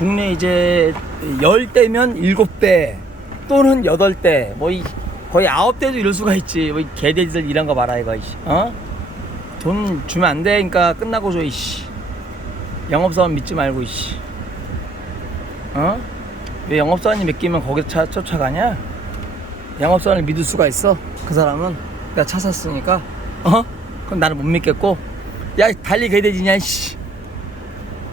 국내 이제 10대면 7대 또는 8대 뭐 이, 거의 9대도 이럴 수가 있지 뭐이 개돼지들 이런 거 봐라 이거 이씨. 어? 돈 주면 안 돼. 그러니까 끝나고 줘 이씨. 영업사원 믿지 말고 이씨. 어? 왜 영업사원이 맡기면 거기서 차, 쫓아가냐? 영업사원을 믿을 수가 있어. 그 사람은 내가 차 샀으니까 어? 그럼 나를 못 믿겠고 야 달리 개돼지냐 씨.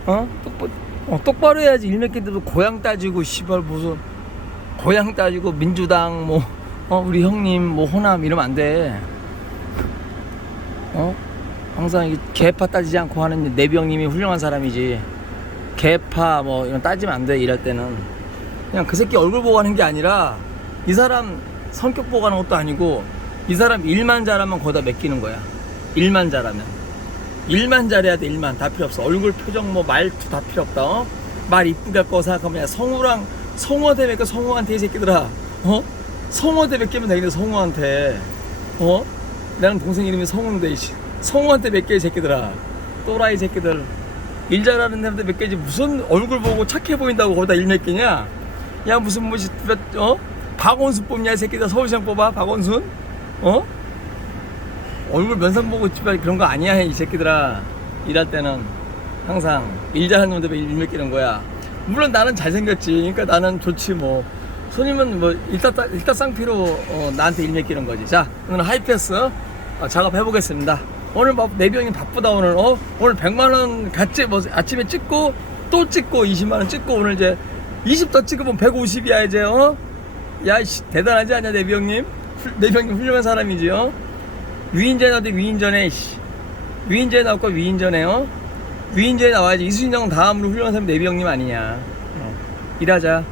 어? 똑바, 어, 똑바로 해야지 일맥기들도 고향 따지고 씨발 무슨 고향 따지고 민주당 뭐 어, 우리 형님 뭐 호남 이러면 안 돼. 어? 항상 이게 개파 따지지 않고 하는 내비 형님이 훌륭한 사람이지. 개파 뭐 이런 따지면 안 돼. 이럴 때는 그냥 그 새끼 얼굴 보고 하는 게 아니라 이 사람 성격 보고 하는 것도 아니고 이 사람 일만 잘하면 거기다 맡기는 거야. 일만 잘하면. 일만 잘해야 돼 일만 다 필요 없어 얼굴 표정 뭐 말투 다 필요 없다 어? 말 이쁘게 할 거 생각하면 야, 성우랑 성우한테 맡겨 성우한테 이 새끼들아 어? 성우한테 맡기면 되겠네 성우한테 어? 나는 동생 이름이 성우인데 이씨 성우한테 맡겨 이 새끼들아 또라이 새끼들 일 잘하는 사람한테 맡겨지 무슨 얼굴 보고 착해 보인다고 거기다 일 맡기냐 야 무슨 뭐 씨, 어? 박원순 뽑냐 이 새끼들 서울시장 뽑아 박원순 어? 얼굴 면상 보고 집에 그런 거 아니야 이 새끼들아. 일할 때는 항상 일 잘하는 놈들 일 맡기는 거야. 물론 나는 잘생겼지. 그러니까 나는 좋지 뭐. 손님은 뭐 일타 일타 쌍피로 어, 나한테 일 맡기는 거지. 자 오늘 하이패스 어, 작업해 보겠습니다. 오늘 뭐 내병이 바쁘다 오늘. 어? 오늘 100만 원 같이 뭐 아침에 찍고 또 찍고 20만 원 찍고 오늘 이제 20 더 찍으면 150이야 이제 어? 야이씨 대단하지 않냐 내병님? 내병님 훌륭한 사람이지 어 위인전에 나도 위인전에 씨. 위인전에 나올거 위인전에 어? 위인전에 나와야지 이순정 다음으로 훌륭한 사람이 내비 형님 아니냐 어. 일하자